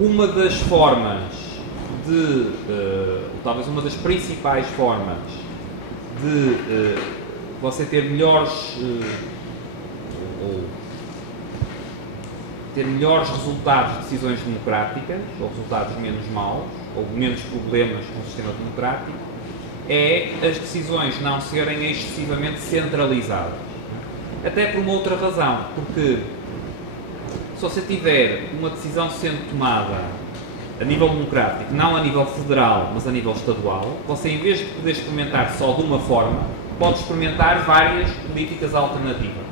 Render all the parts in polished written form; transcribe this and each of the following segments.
uma das formas de, talvez uma das principais formas de você ter melhores resultados de decisões democráticas, ou resultados menos maus, ou menos problemas com o sistema democrático, é as decisões não serem excessivamente centralizadas. Até por uma outra razão, porque se você tiver uma decisão sendo tomada a nível democrático, não a nível federal, mas a nível estadual, você, em vez de poder experimentar só de uma forma, pode experimentar várias políticas alternativas.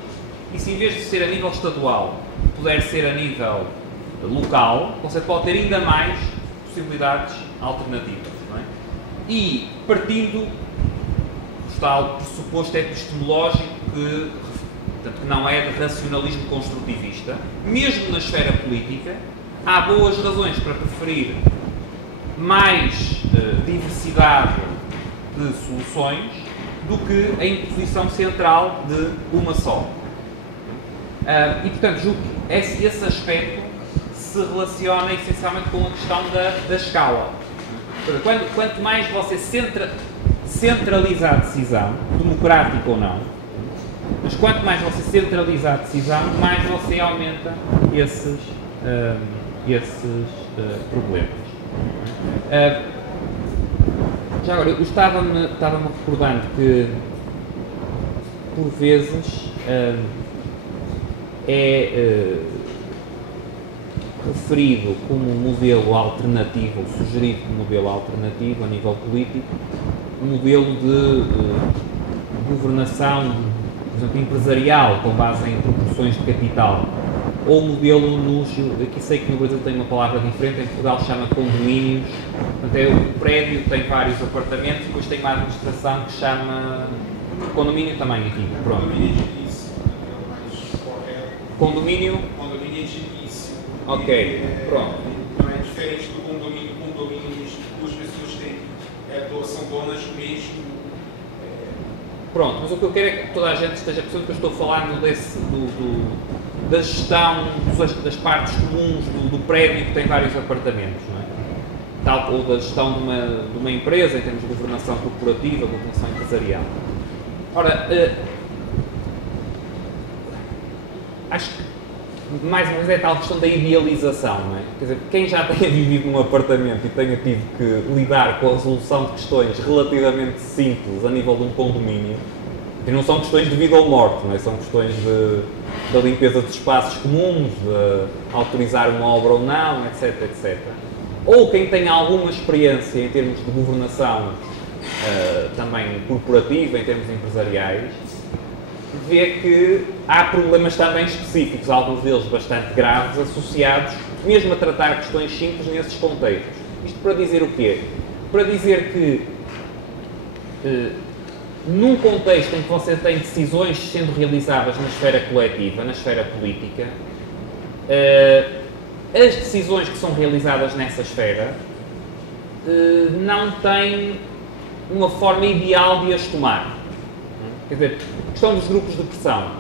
E se, em vez de ser a nível estadual, puder ser a nível local, você pode ter ainda mais possibilidades alternativas. Não é? E, partindo do tal pressuposto epistemológico que não é de racionalismo construtivista, mesmo na esfera política, há boas razões para preferir mais diversidade de soluções do que a imposição central de uma só. E, portanto, julgo que esse aspecto se relaciona essencialmente com a questão da escala. Quanto mais você centraliza a decisão, democrática ou não, mas quanto mais você centraliza a decisão, mais você aumenta esses problemas. Já agora, eu estava-me recordando que, por vezes, referido como modelo alternativo, sugerido como modelo alternativo a nível político, um modelo de governação, por exemplo, empresarial, com base em proporções de capital, ou modelo aqui sei que no Brasil tem uma palavra diferente, em Portugal se chama condomínios, portanto, o prédio tem vários apartamentos e depois tem uma administração que chama condomínio também aqui, pronto. Condomínio edilício, é mais correto. Condomínio Edilício. Ok, pronto. Não é diferente do condomínio onde duas pessoas são donas mesmo. Pronto, mas o que eu quero é que toda a gente esteja percebendo que eu estou falando da gestão das partes comuns do prédio que tem vários apartamentos, não é? Ou da gestão de uma empresa em termos de governação corporativa, governação empresarial. Ora, acho que mais uma vez é a tal questão da idealização, não é? Quer dizer, quem já tenha vivido num apartamento e tenha tido que lidar com a resolução de questões relativamente simples a nível de um condomínio, que não são questões de vida ou morte, não é? São questões da limpeza de espaços comuns, de autorizar uma obra ou não, etc, etc. Ou quem tenha alguma experiência em termos de governação também corporativa, em termos empresariais, vê que há problemas também específicos, alguns deles bastante graves, associados mesmo a tratar questões simples nesses contextos. Isto para dizer o quê? Para dizer que num contexto em que você tem decisões sendo realizadas na esfera coletiva, na esfera política, as decisões que são realizadas nessa esfera não têm uma forma ideal de as tomar. Quer dizer, a questão dos grupos de pressão.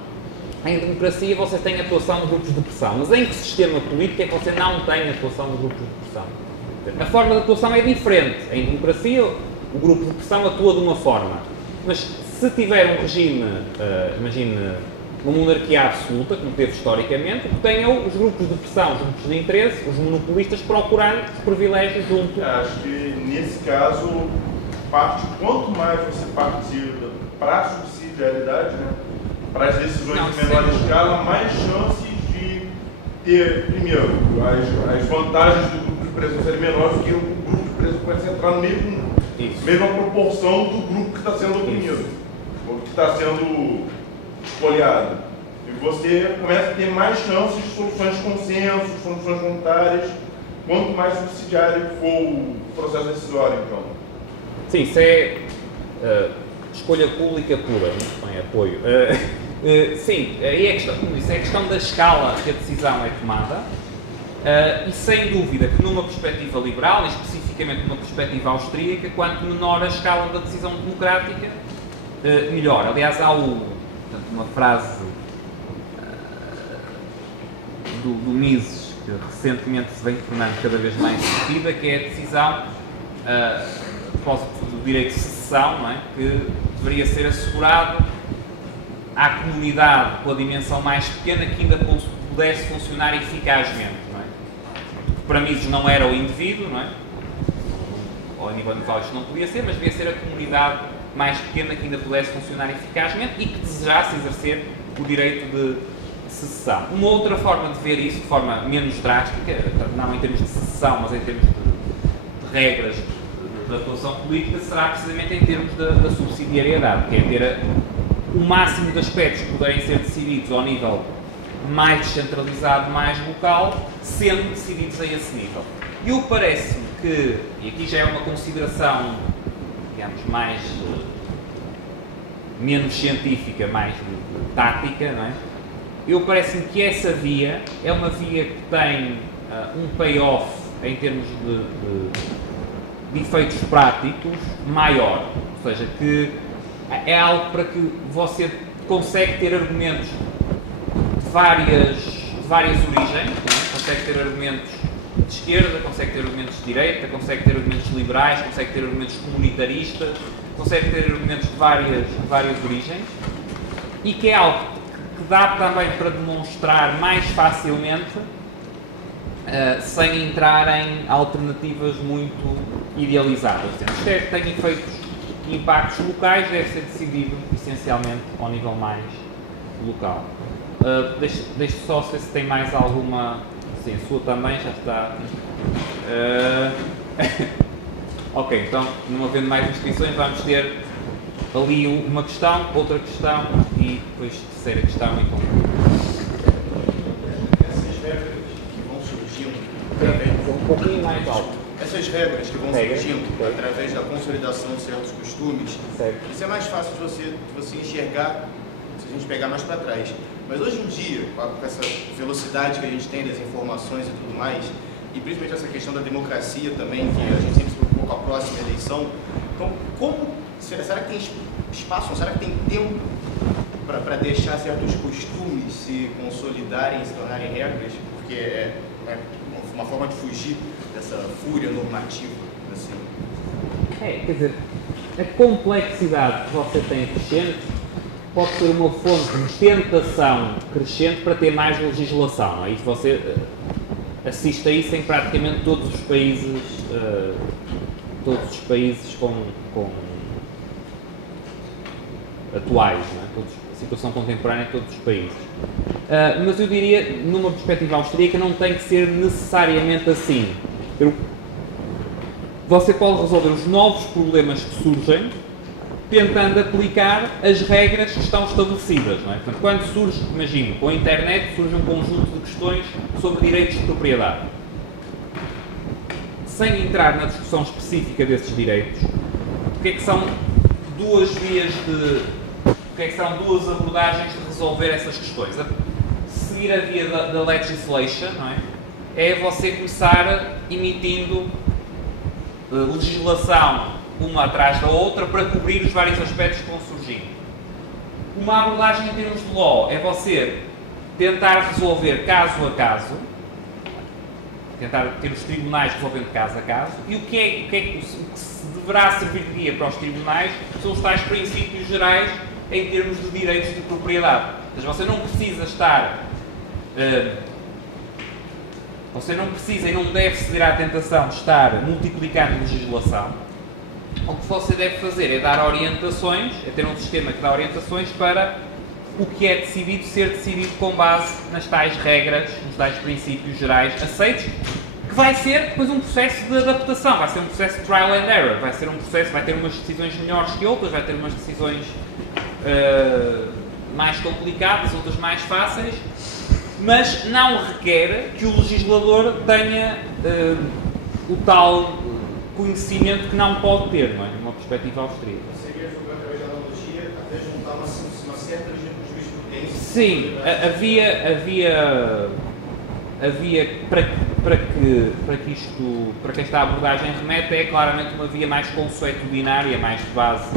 Em democracia você tem atuação de grupos de pressão, mas em que sistema político é que você não tem atuação de grupos de pressão? A forma de atuação é diferente. Em democracia o grupo de pressão atua de uma forma, mas se tiver um regime, imagine uma monarquia absoluta, como teve historicamente, que tenham os grupos de pressão, os grupos de interesse, os monopolistas procurando privilégios junto. Acho que nesse caso, quanto mais você partir para a subsidiariedade, né, para as decisões de menor escala, mais chances de ter, primeiro, as vantagens do grupo de pressão serem menores, porque o grupo de pressão pode entrar na mesma proporção do grupo que está sendo oprimido, ou que está sendo espoliado. E você começa a ter mais chances de soluções de consenso, soluções voluntárias, quanto mais subsidiário for o processo decisório, então. Sim, isso é escolha pública pura, não é apoio. Sim, e é a questão da escala que a decisão é tomada, e sem dúvida que numa perspectiva liberal, e especificamente numa perspectiva austríaca, quanto menor a escala da decisão democrática, melhor. Aliás, há uma frase do Mises que recentemente se vem tornando cada vez mais discutida, que é a decisão do direito de secessão, não é? Que deveria ser assegurado à comunidade com a dimensão mais pequena que ainda pudesse funcionar eficazmente. Não é? Para mim isso não era o indivíduo, não é? Ao nível individual isto não podia ser, mas devia ser a comunidade mais pequena que ainda pudesse funcionar eficazmente e que desejasse exercer o direito de secessão. Uma outra forma de ver isso, de forma menos drástica, não em termos de secessão, mas em termos de regras de atuação política, será precisamente em termos da subsidiariedade, que é ter o máximo de aspectos que puderem ser decididos ao nível mais descentralizado, mais local, sendo decididos a esse nível. Eu parece-me que, e aqui já é uma consideração, digamos, menos científica, mais tática, não é? Eu parece-me que essa via é uma via que tem um payoff em termos de efeitos práticos maior, ou seja, que é algo para que você consegue ter argumentos de várias origens, não é? Consegue ter argumentos de esquerda, consegue ter argumentos de direita, consegue ter argumentos liberais, consegue ter argumentos comunitaristas, consegue ter argumentos de várias origens, e que é algo que dá também para demonstrar mais facilmente sem entrar em alternativas muito idealizadas. Isto tem efeitos e impactos locais, deve ser decidido essencialmente ao nível mais local. Deixe só ver se tem mais alguma. Sim, a sua também já está. Ok, então, não havendo mais inscrições, vamos ter ali uma questão, outra questão e depois terceira questão e concluir. Essas regras que vão surgindo Um pouquinho mais alto. Essas regras que vão surgindo através da consolidação de certos costumes, isso é mais fácil de você enxergar se a gente pegar mais para trás. Mas hoje em dia, com essa velocidade que a gente tem das informações e tudo mais, e principalmente essa questão da democracia também, que a gente sempre se preocupa com a próxima eleição, então será que tem espaço, será que tem tempo para deixar certos costumes se consolidarem, se tornarem regras? Porque é uma forma de fugir dessa fúria normativa, assim. Quer dizer, a complexidade que você tem crescente pode ser uma fonte de tentação crescente para ter mais legislação, não é? Isso você assiste a isso em praticamente todos os países com atuais, não é? A situação contemporânea em todos os países. Mas eu diria, numa perspectiva austríaca, não tem que ser necessariamente assim. Você pode resolver os novos problemas que surgem tentando aplicar as regras que estão estabelecidas, não é? Portanto, quando surge, imagino, com a internet surge um conjunto de questões sobre direitos de propriedade. Sem entrar na discussão específica desses direitos, o que é que são duas vias o que é que são duas abordagens de resolver essas questões? Seguir a via da legislation, não é? É você começar emitindo legislação uma atrás da outra para cobrir os vários aspectos que vão surgindo. Uma abordagem em termos de law é você tentar resolver caso a caso, tentar ter os tribunais resolvendo caso a caso, e o que se deverá servir de guia para os tribunais são os tais princípios gerais em termos de direitos de propriedade. Ou seja, você não precisa estar... você não precisa e não deve ceder à tentação de estar multiplicando legislação. O que você deve fazer é dar orientações, é ter um sistema que dá orientações para o que é decidido ser decidido com base nas tais regras, nos tais princípios gerais aceitos, que vai ser depois um processo de adaptação, vai ser um processo de trial and error, vai ser um processo, vai ter umas decisões melhores que outras, vai ter umas decisões mais complicadas, outras mais fáceis, mas não requer que o legislador tenha o tal conhecimento que não pode ter, não é? Numa perspectiva austríaca. Seria julgar através da analogia até juntar uma certa jurisprudência? Sim, havia para que esta abordagem remete é claramente uma via mais consuetudinária, mais de base.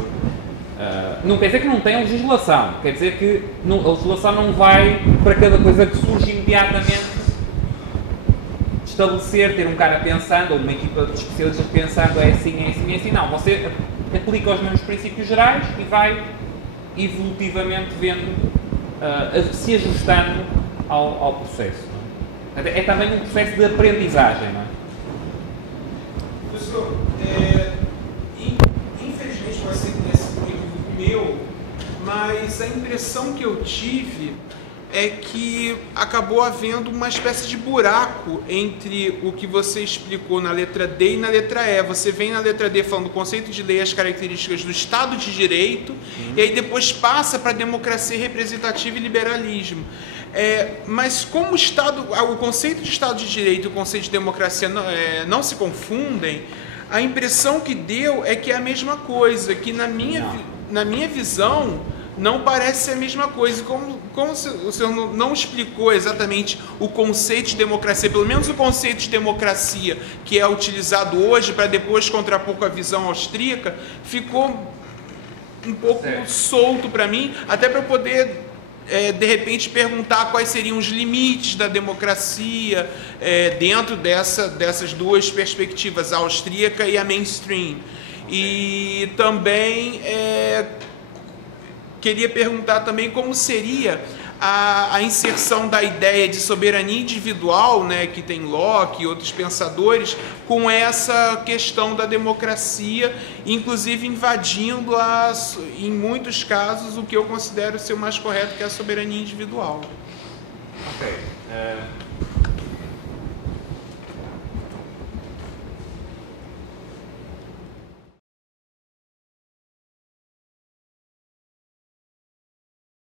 Não quer dizer que não tenha legislação, quer dizer que a legislação não vai para cada coisa que surge imediatamente estabelecer, ter um cara pensando, ou uma equipa de especialistas pensando é assim, é assim, é assim. Não, você aplica os mesmos princípios gerais e vai evolutivamente vendo, se ajustando ao processo. Não é? É também um processo de aprendizagem, não é? Professor, infelizmente vai ser nesse equívoco meu, mas a impressão que eu tive é que acabou havendo uma espécie de buraco entre o que você explicou na letra D e na letra E. Você vem na letra D falando do conceito de lei e as características do Estado de Direito, e aí depois passa para a democracia representativa e liberalismo. Mas como o conceito de Estado de Direito e o conceito de democracia não se confundem, a impressão que deu é que é a mesma coisa, que na minha visão não parece ser a mesma coisa. Como o senhor não explicou exatamente o conceito de democracia, pelo menos o conceito de democracia que é utilizado hoje para depois contrapor com a visão austríaca, ficou um pouco solto para mim, até para poder de repente perguntar quais seriam os limites da democracia dentro dessas duas perspectivas, a austríaca e a mainstream. E também queria perguntar também como seria a inserção da ideia de soberania individual, né, que tem Locke e outros pensadores, com essa questão da democracia, inclusive invadindo, em muitos casos, o que eu considero ser o mais correto, que é a soberania individual. Ok.